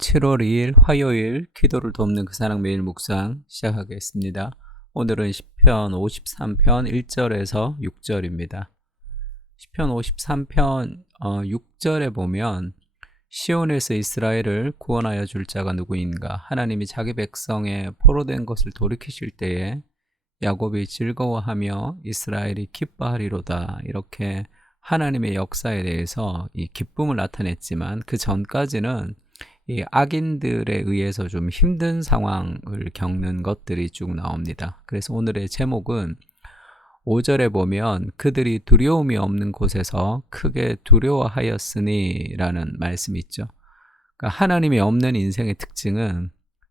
7월 2일 화요일 기도를 돕는 그 사랑 매일 묵상 시작하겠습니다. 오늘은 시편 53편 1절에서 6절입니다. 시편 53편 6절에 보면 시온에서 이스라엘을 구원하여 줄 자가 누구인가? 하나님이 자기 백성의 포로된 것을 돌이키실 때에 야곱이 즐거워하며 이스라엘이 기뻐하리로다. 이렇게 하나님의 역사에 대해서 이 기쁨을 나타냈지만 그 전까지는 이 악인들에 의해서 좀 힘든 상황을 겪는 것들이 쭉 나옵니다. 그래서 오늘의 제목은 5절에 보면 그들이 두려움이 없는 곳에서 크게 두려워하였으니 라는 말씀이 있죠. 그러니까 하나님이 없는 인생의 특징은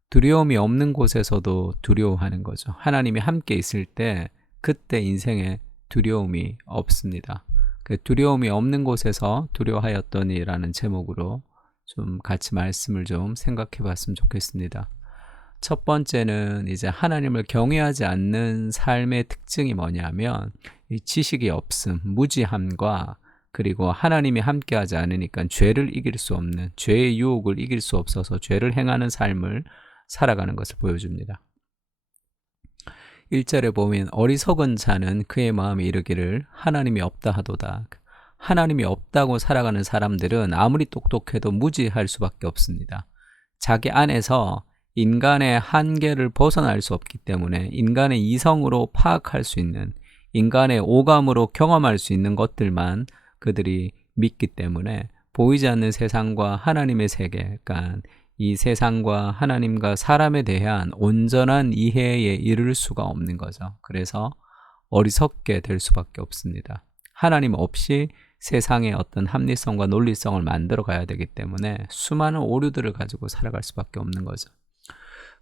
두려움이 없는 곳에서도 두려워하는 거죠. 하나님이 함께 있을 때 그때 인생에 두려움이 없습니다. 그 두려움이 없는 곳에서 두려워하였더니 라는 제목으로 좀 같이 말씀을 좀 생각해 봤으면 좋겠습니다. 첫 번째는 이제 하나님을 경외하지 않는 삶의 특징이 뭐냐면 이 지식이 없음, 무지함과 그리고 하나님이 함께하지 않으니까 죄를 이길 수 없는, 죄의 유혹을 이길 수 없어서 죄를 행하는 삶을 살아가는 것을 보여줍니다. 1절에 보면 어리석은 자는 그의 마음에 이르기를 하나님이 없다 하도다. 하나님이 없다고 살아가는 사람들은 아무리 똑똑해도 무지할 수밖에 없습니다. 자기 안에서 인간의 한계를 벗어날 수 없기 때문에 인간의 이성으로 파악할 수 있는, 인간의 오감으로 경험할 수 있는 것들만 그들이 믿기 때문에 보이지 않는 세상과 하나님의 세계, 그러니까 이 세상과 하나님과 사람에 대한 온전한 이해에 이를 수가 없는 거죠. 그래서 어리석게 될 수밖에 없습니다. 하나님 없이 세상의 어떤 합리성과 논리성을 만들어 가야 되기 때문에 수많은 오류들을 가지고 살아갈 수밖에 없는 거죠.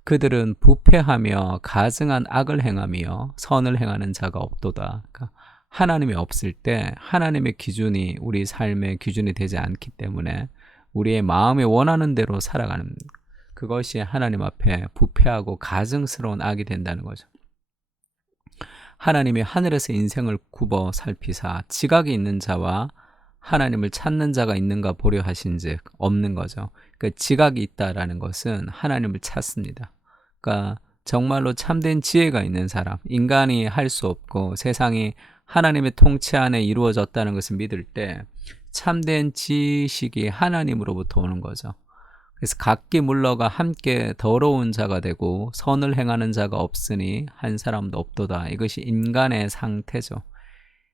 그들은 부패하며 가증한 악을 행하며 선을 행하는 자가 없도다. 그러니까 하나님이 없을 때 하나님의 기준이 우리 삶의 기준이 되지 않기 때문에 우리의 마음에 원하는 대로 살아가는, 그것이 하나님 앞에 부패하고 가증스러운 악이 된다는 거죠. 하나님이 하늘에서 인생을 굽어 살피사 지각이 있는 자와 하나님을 찾는 자가 있는가 보려 하신즉 없는 거죠. 그러니까 지각이 있다라는 것은 하나님을 찾습니다. 그러니까 정말로 참된 지혜가 있는 사람, 인간이 할 수 없고 세상이 하나님의 통치 안에 이루어졌다는 것을 믿을 때 참된 지식이 하나님으로부터 오는 거죠. 그래서 각기 물러가 함께 더러운 자가 되고 선을 행하는 자가 없으니 한 사람도 없도다. 이것이 인간의 상태죠.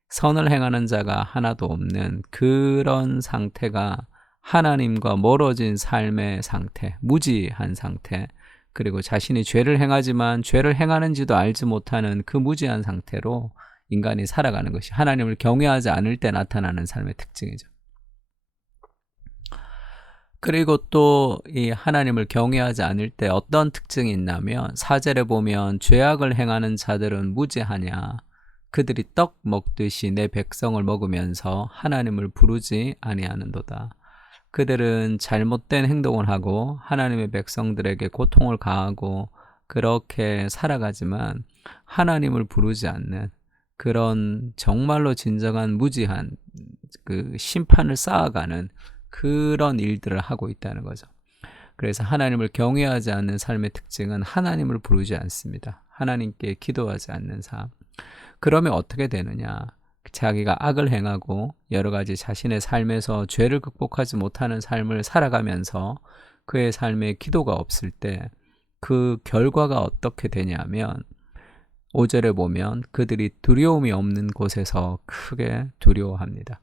선을 행하는 자가 하나도 없는 그런 상태가 하나님과 멀어진 삶의 상태, 무지한 상태, 그리고 자신이 죄를 행하지만 죄를 행하는지도 알지 못하는 그 무지한 상태로 인간이 살아가는 것이 하나님을 경외하지 않을 때 나타나는 삶의 특징이죠. 그리고 또 이 하나님을 경외하지 않을 때 어떤 특징이 있냐면 4절에 보면 죄악을 행하는 자들은 무지하냐, 그들이 떡 먹듯이 내 백성을 먹으면서 하나님을 부르지 아니하는도다. 그들은 잘못된 행동을 하고 하나님의 백성들에게 고통을 가하고 그렇게 살아가지만 하나님을 부르지 않는 그런 정말로 진정한 무지한 그 심판을 쌓아가는 그런 일들을 하고 있다는 거죠. 그래서 하나님을 경외하지 않는 삶의 특징은 하나님을 부르지 않습니다. 하나님께 기도하지 않는 삶. 그러면 어떻게 되느냐? 자기가 악을 행하고 여러 가지 자신의 삶에서 죄를 극복하지 못하는 삶을 살아가면서 그의 삶에 기도가 없을 때 그 결과가 어떻게 되냐면 5절에 보면 그들이 두려움이 없는 곳에서 크게 두려워합니다.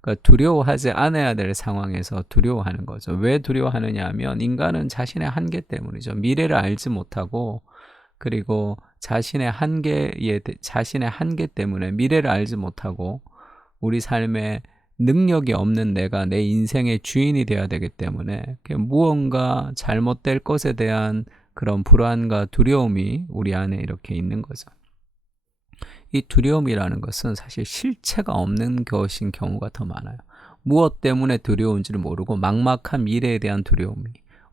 그러니까 두려워하지 않아야 될 상황에서 두려워하는 거죠. 왜 두려워하느냐 하면 인간은 자신의 한계 때문이죠. 미래를 알지 못하고 그리고 자신의 한계 때문에 미래를 알지 못하고 우리 삶에 능력이 없는 내가 내 인생의 주인이 되어야 되기 때문에 무언가 잘못될 것에 대한 그런 불안과 두려움이 우리 안에 이렇게 있는 거죠. 이 두려움이라는 것은 사실 실체가 없는 것인 경우가 더 많아요. 무엇 때문에 두려운지를 모르고 막막한 미래에 대한 두려움이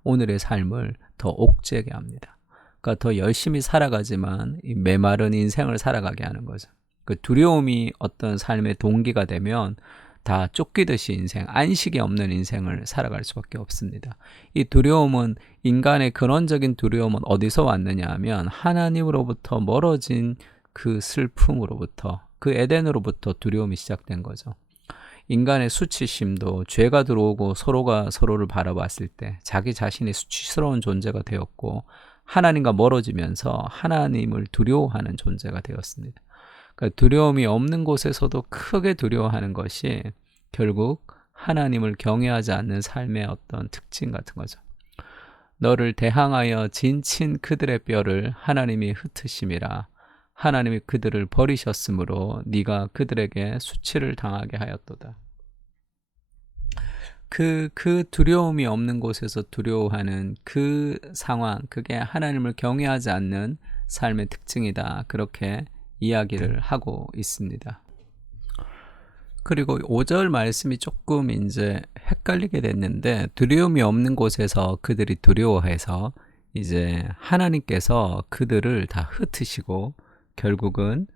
오늘의 삶을 더 옥죄게 합니다. 그러니까 더 열심히 살아가지만 이 메마른 인생을 살아가게 하는 거죠. 그 두려움이 어떤 삶의 동기가 되면 다 쫓기듯이 인생, 안식이 없는 인생을 살아갈 수밖에 없습니다. 이 두려움은, 인간의 근원적인 두려움은 어디서 왔느냐 하면 하나님으로부터 멀어진 그 슬픔으로부터, 그 에덴으로부터 두려움이 시작된 거죠. 인간의 수치심도 죄가 들어오고 서로가 서로를 바라봤을 때 자기 자신이 수치스러운 존재가 되었고, 하나님과 멀어지면서 하나님을 두려워하는 존재가 되었습니다. 그러니까 두려움이 없는 곳에서도 크게 두려워하는 것이 결국 하나님을 경외하지 않는 삶의 어떤 특징 같은 거죠. 너를 대항하여 진친 그들의 뼈를 하나님이 흩으심이라. 하나님이 그들을 버리셨으므로 네가 그들에게 수치를 당하게 하였도다. 그 두려움이 없는 곳에서 두려워하는 그 상황, 그게 하나님을 경외하지 않는 삶의 특징이다. 그렇게 이야기를 하고 있습니다. 그리고 5절 말씀이 조금 이제 헷갈리게 됐는데, 두려움이 없는 곳에서 그들이 두려워해서 이제 하나님께서 그들을 다 흩으시고 결국은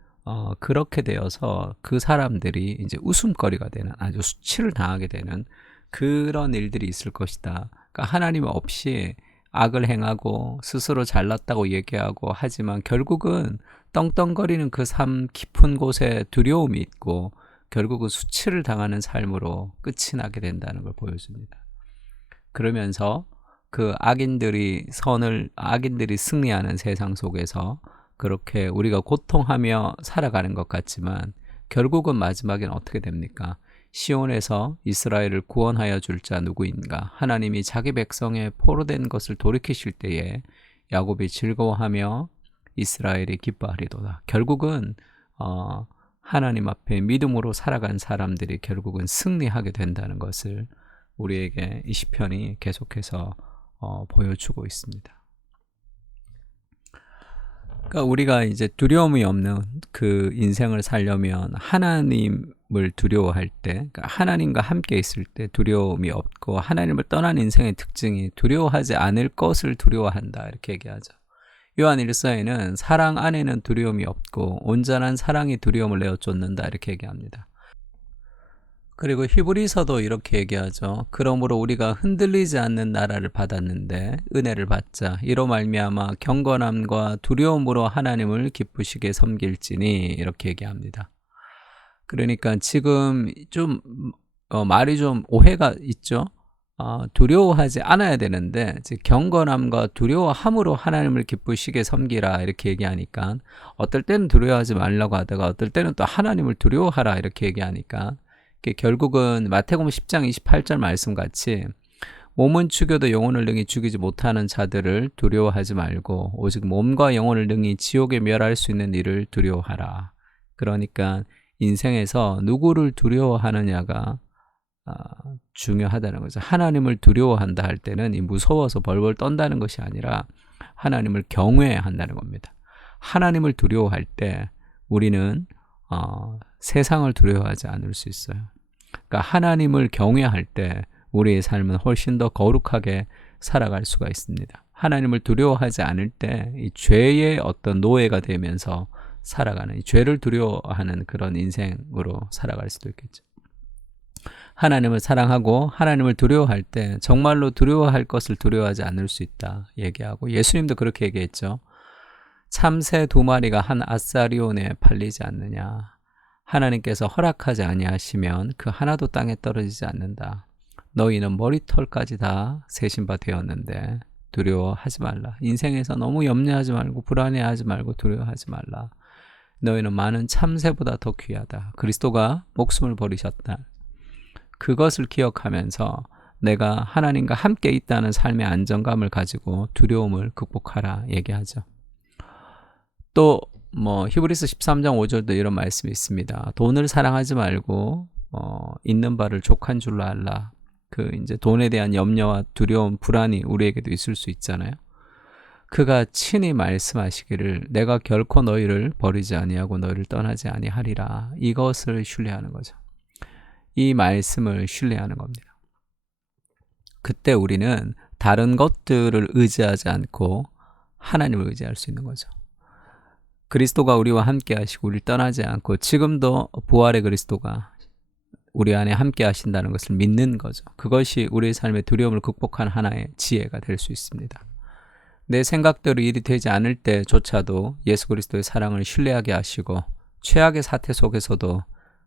그렇게 되어서 그 사람들이 이제 웃음거리가 되는, 아주 수치를 당하게 되는 그런 일들이 있을 것이다. 그러니까 하나님 없이 악을 행하고 스스로 잘났다고 얘기하고 하지만 결국은 떵떵거리는 그 삶 깊은 곳에 두려움이 있고 결국은 수치를 당하는 삶으로 끝이 나게 된다는 걸 보여줍니다. 그러면서 그 악인들이 승리하는 세상 속에서 그렇게 우리가 고통하며 살아가는 것 같지만 결국은 마지막엔 어떻게 됩니까? 시온에서 이스라엘을 구원하여 줄 자 누구인가? 하나님이 자기 백성의 포로된 것을 돌이키실 때에 야곱이 즐거워하며 이스라엘이 기뻐하리도다. 결국은 하나님 앞에 믿음으로 살아간 사람들이 결국은 승리하게 된다는 것을 우리에게 이 시편이 계속해서 보여주고 있습니다. 그러니까 우리가 이제 두려움이 없는 그 인생을 살려면 하나님을 두려워할 때, 그러니까 하나님과 함께 있을 때 두려움이 없고, 하나님을 떠난 인생의 특징이 두려워하지 않을 것을 두려워한다, 이렇게 얘기하죠. 요한 1서에는 사랑 안에는 두려움이 없고 온전한 사랑이 두려움을 내어 쫓는다, 이렇게 얘기합니다. 그리고 히브리서도 이렇게 얘기하죠. 그러므로 우리가 흔들리지 않는 나라를 받았는데 은혜를 받자. 이로 말미암아 경건함과 두려움으로 하나님을 기쁘시게 섬길지니, 이렇게 얘기합니다. 그러니까 지금 좀 말이 좀 오해가 있죠. 두려워하지 않아야 되는데 즉 경건함과 두려워함으로 하나님을 기쁘시게 섬기라, 이렇게 얘기하니까 어떨 때는 두려워하지 말라고 하다가 어떨 때는 또 하나님을 두려워하라, 이렇게 얘기하니까 결국은 마태복음 10장 28절 말씀같이 몸은 죽여도 영혼을 능히 죽이지 못하는 자들을 두려워하지 말고 오직 몸과 영혼을 능히 지옥에 멸할 수 있는 이를 두려워하라. 그러니까 인생에서 누구를 두려워하느냐가 중요하다는 거죠. 하나님을 두려워한다 할 때는 이 무서워서 벌벌 떤다는 것이 아니라 하나님을 경외해야 한다는 겁니다. 하나님을 두려워할 때 우리는 세상을 두려워하지 않을 수 있어요. 그러니까 하나님을 경외할 때 우리의 삶은 훨씬 더 거룩하게 살아갈 수가 있습니다. 하나님을 두려워하지 않을 때 이 죄의 어떤 노예가 되면서 살아가는, 이 죄를 두려워하는 그런 인생으로 살아갈 수도 있겠죠. 하나님을 사랑하고 하나님을 두려워할 때 정말로 두려워할 것을 두려워하지 않을 수 있다 얘기하고, 예수님도 그렇게 얘기했죠. 참새 2마리가 한 아사리온에 팔리지 않느냐. 하나님께서 허락하지 아니하시면 그 하나도 땅에 떨어지지 않는다. 너희는 머리털까지 다 세신 바 되었는데 두려워하지 말라. 인생에서 너무 염려하지 말고 불안해하지 말고 두려워하지 말라. 너희는 많은 참새보다 더 귀하다. 그리스도가 목숨을 버리셨다. 그것을 기억하면서 내가 하나님과 함께 있다는 삶의 안정감을 가지고 두려움을 극복하라 얘기하죠. 또 히브리서 13장 5절도 이런 말씀이 있습니다. 돈을 사랑하지 말고 있는 바를 족한 줄로 알라. 이제 돈에 대한 염려와 두려움, 불안이 우리에게도 있을 수 있잖아요. 그가 친히 말씀하시기를 내가 결코 너희를 버리지 아니하고 너희를 떠나지 아니하리라. 이것을 신뢰하는 거죠. 이 말씀을 신뢰하는 겁니다. 그때 우리는 다른 것들을 의지하지 않고 하나님을 의지할 수 있는 거죠. 그리스도가 우리와 함께 하시고 우리를 떠나지 않고 지금도 부활의 그리스도가 우리 안에 함께 하신다는 것을 믿는 거죠. 그것이 우리의 삶의 두려움을 극복한 하나의 지혜가 될 수 있습니다. 내 생각대로 일이 되지 않을 때조차도 예수 그리스도의 사랑을 신뢰하게 하시고 최악의 사태 속에서도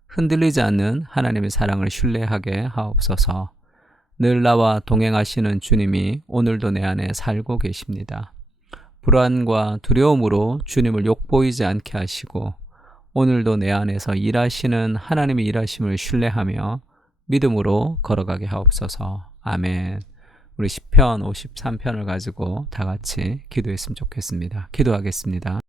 흔들리지 않는 하나님의 사랑을 신뢰하게 하옵소서. 늘 나와 동행하시는 주님이 오늘도 내 안에 살고 계십니다. 불안과 두려움으로 주님을 욕보이지 않게 하시고 오늘도 내 안에서 일하시는 하나님의 일하심을 신뢰하며 믿음으로 걸어가게 하옵소서. 아멘. 우리 시편 53편을 가지고 다 같이 기도했으면 좋겠습니다. 기도하겠습니다.